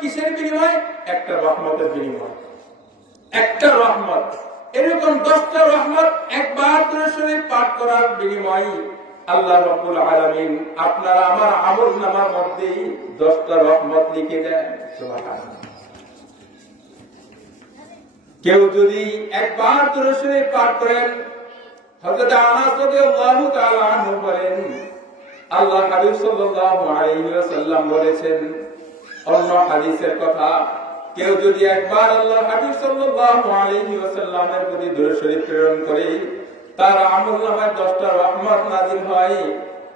কিসের বিনিময়? একটা রহমতের বিনিময়, একটা রহমত। এরকম 10টা রহমত একবার দুরূদ শরীফ পাঠ করার বিনিময়ে আল্লাহ রাব্বুল আলামিন আপনার আমার আমলনামার মধ্যে 10টা রহমত লিখে দেন। সুবহানাল্লাহ। কেউ যদি একবার দুরূদ শরীফ পাঠ করেন, হযরত আনাস রাদিয়াল্লাহু তাআলা আনহু বলেন, আল্লাহ হাবিব সাল্লাল্লাহু আলাইহি ওয়াসাল্লাম বলেছেন অন্য হাদিসের কথা, কেউ যদি একবার আল্লাহ হাবিব সাল্লাল্লাহু আলাইহি ওয়াসাল্লামের প্রতি দুরূদ শরীফ প্রেরণ করে, তার আমলনামায় 10টা রহমত নাযিল হয়,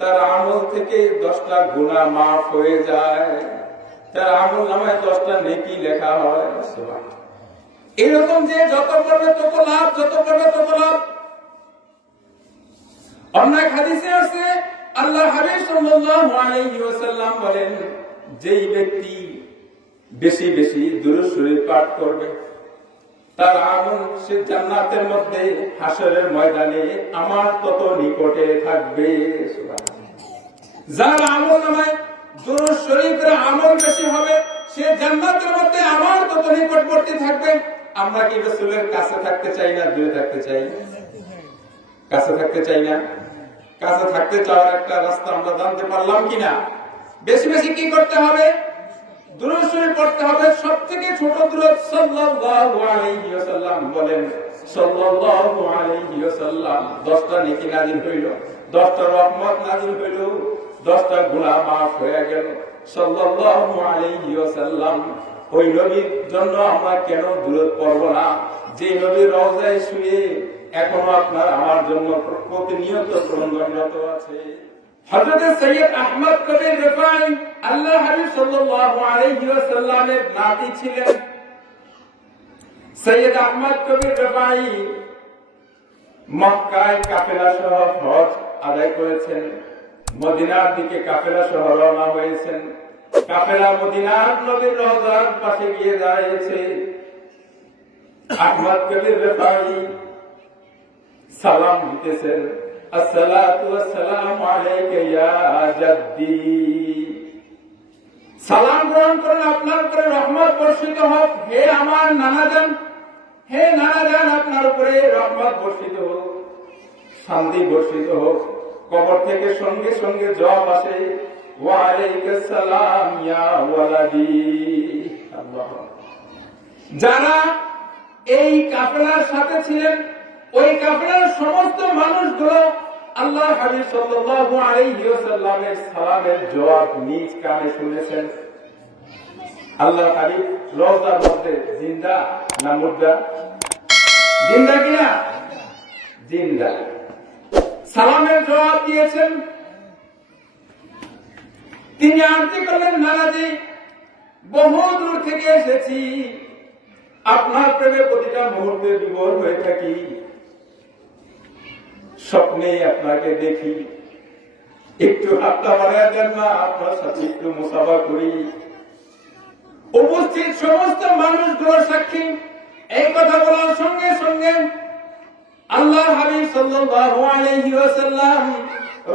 তার আমল থেকে 10টা গুনাহ মাফ হয়ে যায়, তার আমলনামায় 10টা নেকি লেখা হয়। সুবহানাল্লাহ। এরকম যে যত করবে তত লাভ, যত করবে তত লাভ। অন্য এক হাদিসে আছে আল্লাহ হাবিব সাল্লাল্লাহু আলাইহি ওয়াসাল্লাম বলেন, যেই ব্যক্তি বেশি বেশি দুরূদ শরীফ পাঠ করবে, তার আমল সে জান্নাতের মধ্যে হাসরের ময়দানে আমার তত নিকটে থাকবে। সুবহানাল্লাহ। যার আমলনামায় দুরূদ শরীফের আমল বেশি হবে, সে জান্নাতের মধ্যে আমার তত নিকটবর্তী থাকবে। আমরা কি রাসূলের কাছে থাকতে চাই না দূরে থাকতে চাই? কাছে থাকতে চাই না? কাছে থাকতে চাওয়ার একটা রাস্তা আমরা জানতে পারলাম কিনা? বেশি বেশি কি করতে হবে? দুরূদ শরীফ পড়তে হবে। সবথেকে ছোট দুরূদ সাল্লাল্লাহু আলাইহি ওয়াসাল্লাম বলেন, সাল্লাল্লাহু আলাইহি ওয়াসাল্লাম 10টা নেকি নাযিল হইল, 10টা রহমত নাযিল হইল, 10টা গুনাহ মাফ হয়ে গেল। সাল্লাল্লাহু আলাইহি ওয়াসাল্লাম ওই নবীর জন্য আমরা কেন দুরূদ পড়ব না, যে নবীর রওজায় শুয়ে এখনো আপনার আমার জন্য প্রতিনিয়ত ক্রন্দনরত আছে। হযরত সৈয়দ আহমদ কবির রিফাই আল্লাহ হাবিব সাল্লাল্লাহু আলাইহি ওয়াসাল্লামের নাতি ছিলেন। সৈয়দ আহমদ কবির রিফাই মক্কায় কাফেলা সহ হজ আদায় করেছেন, মদিনার দিকে কাফেলা সহ রওনা হয়েছেন। কাফেলা মদিনার নবীর রওজার পাশে গিয়ে দাঁড়িয়েছে। আহমদ কবির রিফাই সালাম দিতেছেন, আসসালাতু ওয়াসসালামু আলাইকা ইয়া জাদ্দি। সালাম গ্রহণ করেন, আপনার উপরে রহমত বর্ষিত হোক। হে আমার নানাজান, হে নানাজান, আপনার উপরে রহমত বর্ষিত হোক, শান্তি বর্ষিত হোক। কবর থেকে সঙ্গে সঙ্গে জবাব আসে, ওয়া আলাইকাস সালাম ইয়া ওয়ালাদি। আল্লাহ। যারা এই কাফেলার সাথে ছিলেন, ওই কাফেলার সমস্ত মানুষগুলো আল্লাহ হাবিব সাল্লাল্লাহু আলাইহি ওয়াসাল্লামের সালামের জবাব নিজ কানে শুনেছেন। আল্লাহ হাবিব রওজার মধ্যে জিন্দা না মুর্দা? জিন্দা কিনা? জিন্দা। সালামের জবাব দিয়েছেন। তিনি আরজি করলেন, নানাজি, বহু দূর থেকে এসেছি, আপনার প্রেমে প্রতিটা মুহূর্তে বিভোর হয়ে থাকি, স্বপ্নে আপনাকে দেখি, একটু হাতটা বাড়াইয়া দেন না, আপনার সাথে একটু মুসাফা করি। উপস্থিত সমস্ত মানুষগুলো সাক্ষী। এই কথা বলার সঙ্গে সঙ্গে আল্লাহ হাবিব সাল্লাল্লাহু আলাইহি ওয়াসাল্লাম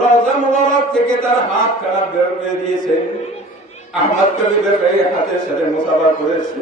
রওজা মুবারক থেকে তার হাত খারাপ বের করে দিয়েছেন। আহমদ কবির হাতের সাথে মুসাফা করেছে।